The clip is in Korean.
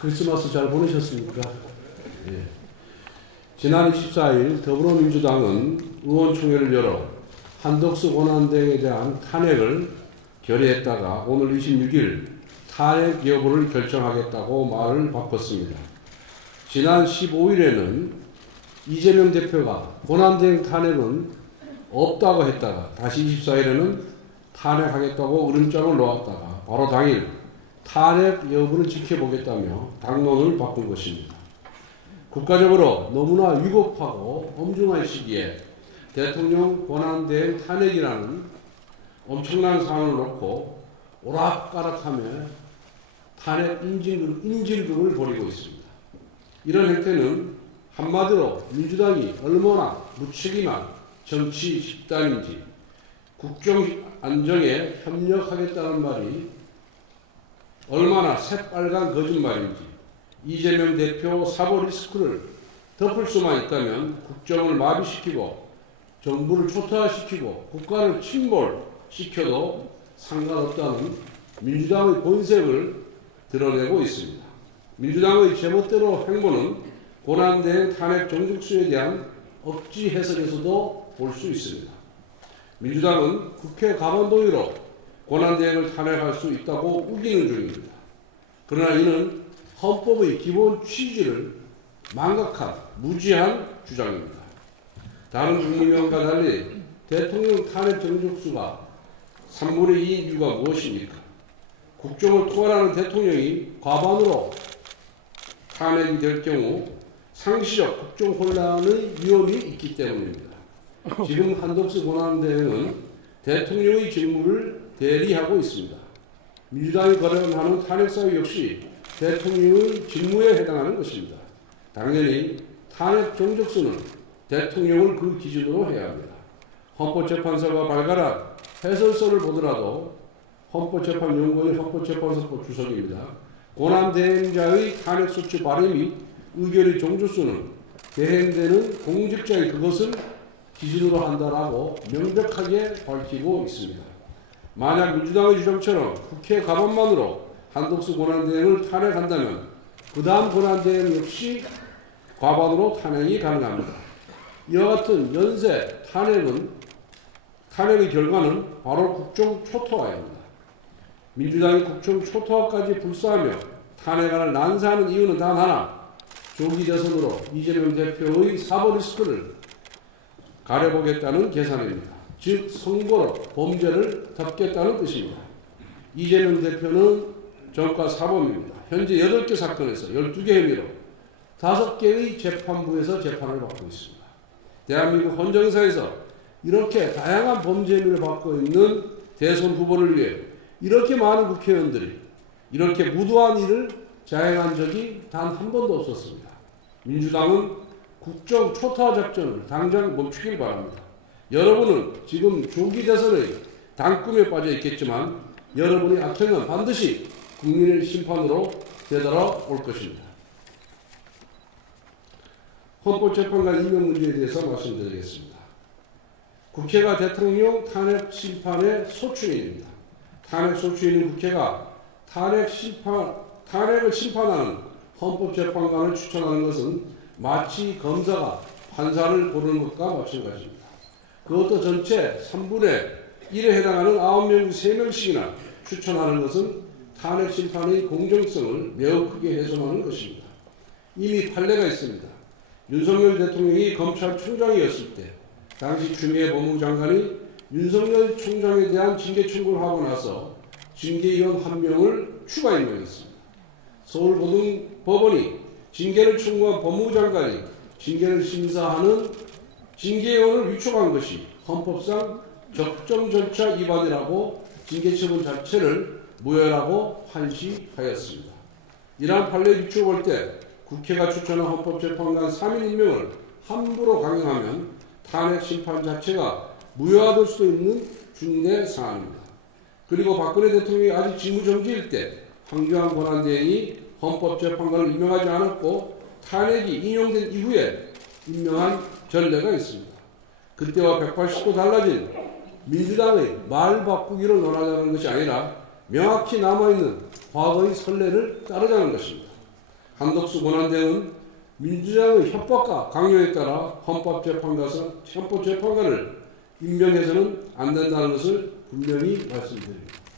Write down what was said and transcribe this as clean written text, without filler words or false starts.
크리스마스 잘 보내셨습니까? 예. 지난 24일 더불어민주당은 의원총회를 열어 한덕수 권한대행에 대한 탄핵을 결의했다가 오늘 26일 탄핵 여부를 결정하겠다고 말을 바꿨습니다. 지난 15일에는 이재명 대표가 권한대행 탄핵은 없다고 했다가 다시 24일에는 탄핵하겠다고 으름장을 놓았다가 바로 당일 탄핵 여부를 지켜보겠다며 당론을 바꾼 것입니다. 국가적으로 너무나 위급하고 엄중한 시기에 대통령 권한대행 탄핵이라는 엄청난 사안을 놓고 오락가락하며 탄핵 인질극을 벌이고 있습니다. 이런 행태는 한마디로 민주당이 얼마나 무책임한 정치 집단인지 국정 안정에 협력하겠다는 말이 얼마나 새빨간 거짓말인지 이재명 대표 사보 리스크를 덮을 수만 있다면 국정을 마비시키고 정부를 초토화시키고 국가를 침몰시켜도 상관없다는 민주당의 본색을 드러내고 있습니다. 민주당의 제멋대로 행보는 권한대행 탄핵 정족수에 대한 억지 해석에서도 볼 수 있습니다. 민주당은 국회 과반동의로 권한대행을 탄핵할 수 있다고 우기는 중입니다. 그러나 이는 헌법의 기본 취지를 망각한 무지한 주장입니다. 다른 국무위원과 달리 대통령 탄핵 정족수가 3분의 2인 이유가 무엇입니까? 국정을 통할하는 대통령이 과반으로 탄핵이 될 경우 상시적 국정 혼란의 위험이 있기 때문입니다. 지금 한덕수 권한대행은 대통령의 직무를 대리하고 있습니다. 민주당이 거론하는 탄핵사유 역시 대통령의 직무에 해당하는 것입니다. 당연히 탄핵 정족수는 대통령을 그 기준으로 해야 합니다. 헌법재판소가 발간한 해설서를 보더라도 헌법재판연구원의 헌법재판소법 주석입니다. 권한대행자의 탄핵소추 발의 및 의결의 정족수는 대행되는 공직자의 그것을 기준으로 한다라고 명백하게 밝히고 있습니다. 만약 민주당의 주장처럼 국회 과반만으로 한덕수 권한대행을 탄핵한다면 그 다음 권한대행 역시 과반으로 탄핵이 가능합니다. 이와 같은 연쇄 탄핵의 결과는 바로 국정 초토화입니다. 민주당이 국정 초토화까지 불사하며 탄핵안을 난사하는 이유는 단 하나, 조기 대선으로 이재명 대표의 사보 리스크를 가려보겠다는 계산입니다. 즉 선거로 범죄를 덮겠다는 뜻입니다. 이재명 대표는 전과 사범입니다. 현재 8개 사건에서 12개 혐의로 5개의 재판부에서 재판을 받고 있습니다. 대한민국 헌정사에서 이렇게 다양한 범죄 혐의를 받고 있는 대선 후보를 위해 이렇게 많은 국회의원들이 이렇게 무도한 일을 자행한 적이 단 한 번도 없었습니다. 민주당은 국정 초토화 작전을 당장 멈추길 바랍니다. 여러분은 지금 조기 대선의 단꿈에 빠져 있겠지만 여러분의 악행은 반드시 국민의 심판으로 되돌아올 것입니다. 헌법재판관 임명 문제에 대해서 말씀드리겠습니다. 국회가 대통령 탄핵 심판의 소추인입니다. 탄핵 소추인인 국회가 탄핵을 심판하는 헌법재판관을 추천하는 것은 마치 검사가 판사를 고르는 것과 마찬가지입니다. 그것도 전체 3분의 1에 해당하는 9명 중 3명씩이나 추천하는 것은 탄핵 심판의 공정성을 매우 크게 훼손하는 것입니다. 이미 판례가 있습니다. 윤석열 대통령이 검찰총장이었을 때 당시 추미애 법무장관이 윤석열 총장에 대한 징계 청구를 하고 나서 징계위원 1명을 추가 임명했습니다. 서울고등법원이 징계를 청구한 법무장관이 징계를 심사하는 징계위원을 위촉한 것이 헌법상 적정 절차 위반이라고 징계 처분 자체를 무효라고 판시하였습니다. 이러한 판례 위촉을 볼 때 국회가 추천한 헌법재판관 3인 임명을 함부로 강행하면 탄핵 심판 자체가 무효화될 수도 있는 중대 사안입니다. 그리고 박근혜 대통령이 아직 직무정지일 때 황교안 권한대행이 헌법재판관을 임명하지 않았고 탄핵이 인용된 이후에 임명한 전례가 있습니다. 그때와 180도 달라진 민주당의 말 바꾸기를 논하자는 것이 아니라 명확히 남아있는 과거의 선례를 따르자는 것입니다. 한덕수 권한대행은 민주당의 협박과 강요에 따라 헌법재판관을 임명해서는 안 된다는 것을 분명히 말씀드립니다.